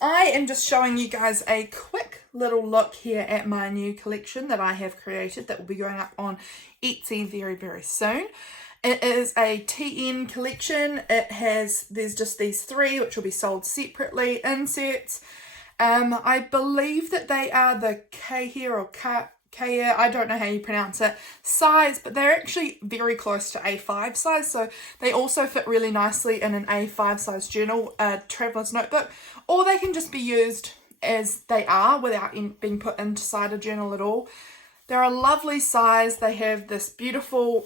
I am just showing you guys a quick little look here at my new collection that I have created that will be going up on Etsy very, very soon. It is a TN collection. There's just these three which will be sold separately in sets. I believe that they are the Kahir or Kahir, I don't know how you pronounce it, size, but they're actually very close to A5 size, so they also fit really nicely in an A5 size journal, traveler's notebook, or they can just be used as they are without being put inside a journal at all. They're a lovely size. They have this beautiful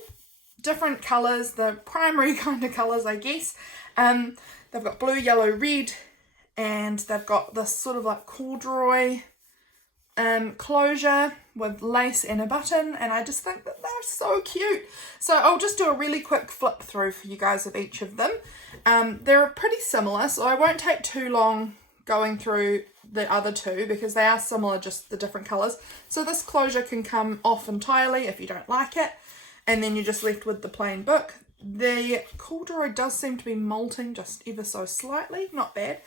different colours, the primary kind of colours, I guess. They've got blue, yellow, red, and they've got this sort of like corduroy closure with lace and a button, and I just think that they're so cute. So I'll just do a really quick flip through for you guys of each of them. They're pretty similar, so I won't take too long going through the other two because they are similar, just the different colours. So this closure can come off entirely if you don't like it, and then you're just left with the plain book. The corduroy does seem to be molting just ever so slightly, not bad.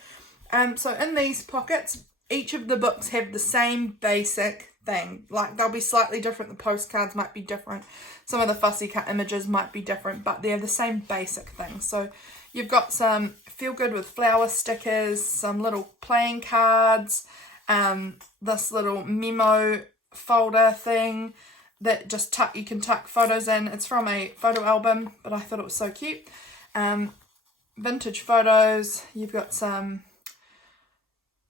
So in these pockets, each of the books have the same basic thing. Like, they'll be slightly different. The postcards might be different. Some of the fussy cut images might be different, but they're the same basic thing. So you've got some Feel Good with flower stickers, some little playing cards, this little memo folder thing that just you can tuck photos in. It's from a photo album, but I thought it was so cute. Vintage photos. You've got some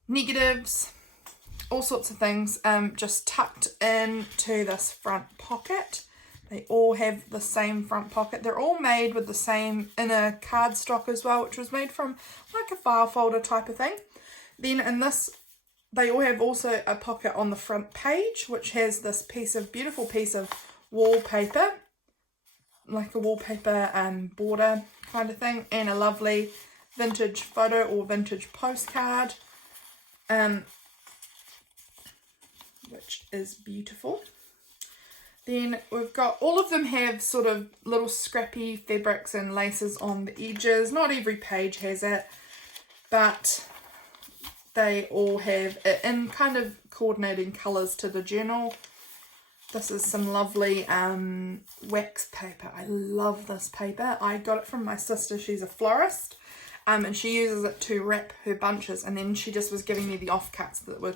negatives, all sorts of things just tucked into this front pocket. They all have the same front pocket. They're all made with the same inner cardstock as well, which was made from like a file folder type of thing. Then in this, they all have also a pocket on the front page, which has this beautiful piece of wallpaper, like a wallpaper border kind of thing, and a lovely vintage photo or vintage postcard, which is beautiful. Then we've got, all of them have sort of little scrappy fabrics and laces on the edges. Not every page has it, but they all have it in kind of coordinating colours to the journal. This is some lovely wax paper. I love this paper. I got it from my sister. She's a florist. And she uses it to wrap her bunches, and then she just was giving me the offcuts that were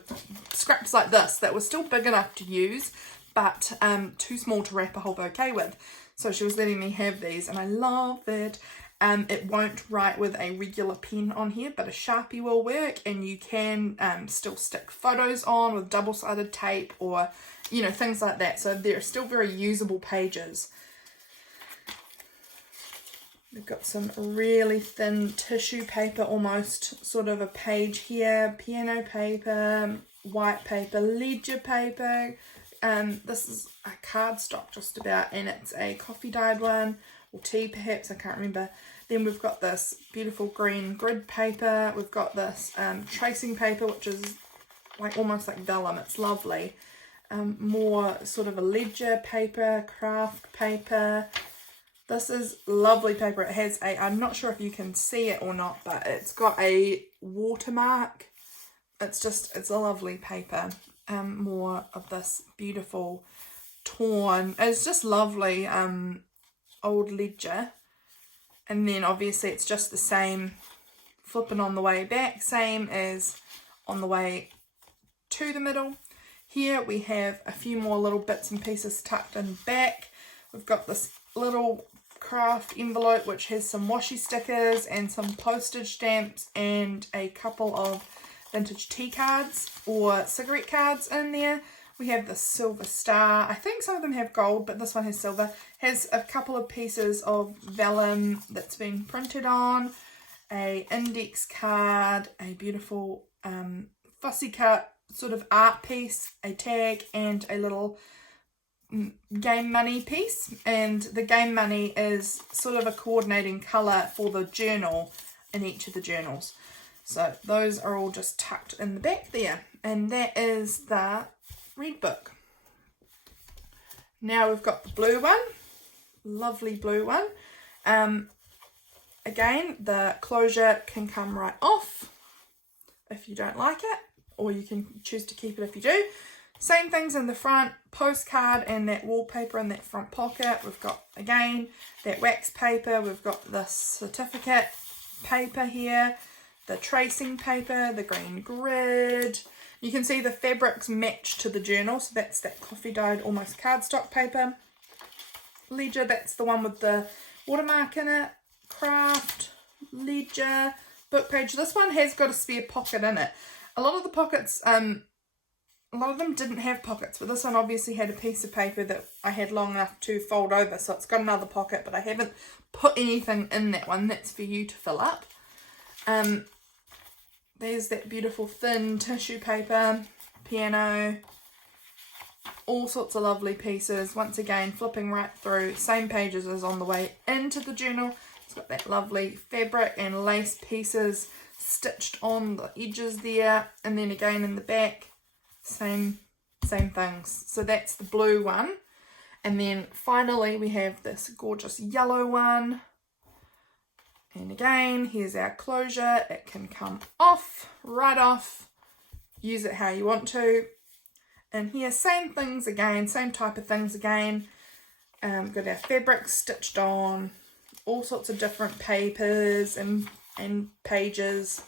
scraps like this that were still big enough to use, but too small to wrap a whole bouquet with. So she was letting me have these, and I love it. It won't write with a regular pen on here, but a Sharpie will work, and you can still stick photos on with double-sided tape or, you know, things like that. So they're still very usable pages. We've got some really thin tissue paper, almost sort of a page here, piano paper, white paper, ledger paper. This is a cardstock just about, and it's a coffee dyed one, or tea perhaps, I can't remember. Then we've got this beautiful green grid paper. We've got this tracing paper, which is like almost like vellum. It's lovely. More sort of a ledger paper, craft paper. This is lovely paper. It has I'm not sure if you can see it or not, but it's got a watermark. It's a lovely paper. More of this beautiful torn, it's just lovely old ledger. And then obviously it's just the same flipping on the way back, same as on the way to the middle. Here we have a few more little bits and pieces tucked in back. We've got this little craft envelope which has some washi stickers and some postage stamps and a couple of vintage tea cards or cigarette cards in there. We have the silver star. I think some of them have gold, but this one has silver. Has a couple of pieces of vellum that's been printed on, a index card, a beautiful fussy cut sort of art piece, a tag, and a little game money piece. And the game money is sort of a coordinating colour for the journal in each of the journals. So those are all just tucked in the back there. And that is the red book. Now we've got the blue one. Lovely blue one. Again, the closure can come right off. if you don't like it, or you can choose to keep it if you do. Same things in the front, postcard and that wallpaper in that front pocket. We've got, again, that wax paper. We've got the certificate paper here, the tracing paper, the green grid. You can see the fabrics match to the journal, so that's that coffee dyed almost cardstock paper. Ledger, that's the one with the watermark in it. Craft, ledger, book page. This one has got a spare pocket in it. A lot of the pockets, a lot of them didn't have pockets, but this one obviously had a piece of paper that I had long enough to fold over, so it's got another pocket, but I haven't put anything in that one. That's for you to fill up. There's that beautiful thin tissue paper, piano, all sorts of lovely pieces. Once again, flipping right through, same pages as on the way into the journal. It's got that lovely fabric and lace pieces stitched on the edges there, and then again in the back, same things. So that's the blue one, and then finally we have this gorgeous yellow one. And again, here's our closure. It can come off, right off, use it how you want to. And here, same things again, same type of things again. Got our fabric stitched on, all sorts of different papers and pages.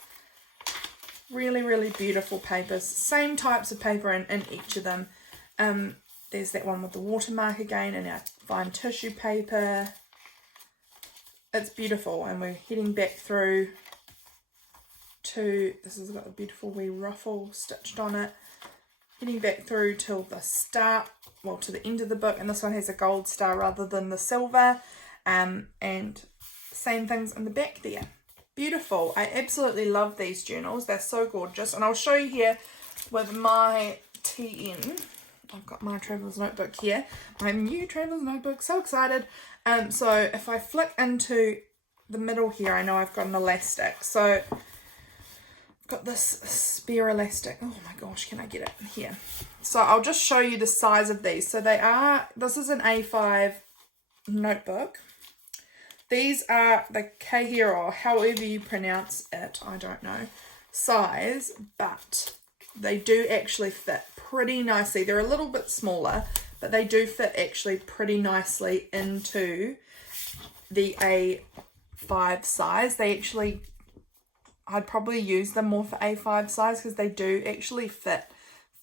Really, really beautiful papers. Same types of paper in each of them. There's that one with the watermark again, and our fine tissue paper. It's beautiful, and we're heading back through to, this has got a beautiful wee ruffle stitched on it. Heading back through till the start, well, to the end of the book, and this one has a gold star rather than the silver, and same things in the back there. Beautiful. I absolutely love these journals. They're so gorgeous, and I'll show you here with my TN. I've got my Traveller's Notebook here, my new Traveller's Notebook, so excited. So if I flick into the middle here, I know I've got an elastic. So I've got this spare elastic. Oh my gosh, can I get it here? So I'll just show you the size of these. So they are, this is an A5 notebook. These are the Kahira, or however you pronounce it, I don't know, size, but they do actually fit pretty nicely. They're a little bit smaller, but they do fit actually pretty nicely into the A5 size. They actually, I'd probably use them more for A5 size because they do actually fit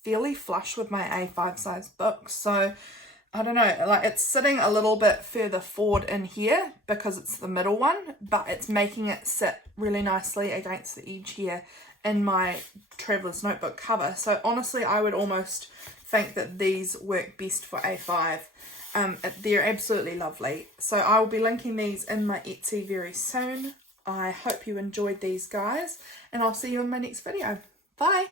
fairly flush with my A5 size books. So I don't know, like it's sitting a little bit further forward in here because it's the middle one, but it's making it sit really nicely against the edge here in my Traveller's Notebook cover. So honestly, I would almost think that these work best for A5. They're absolutely lovely. So I will be linking these in my Etsy very soon. I hope you enjoyed these, guys, and I'll see you in my next video. Bye!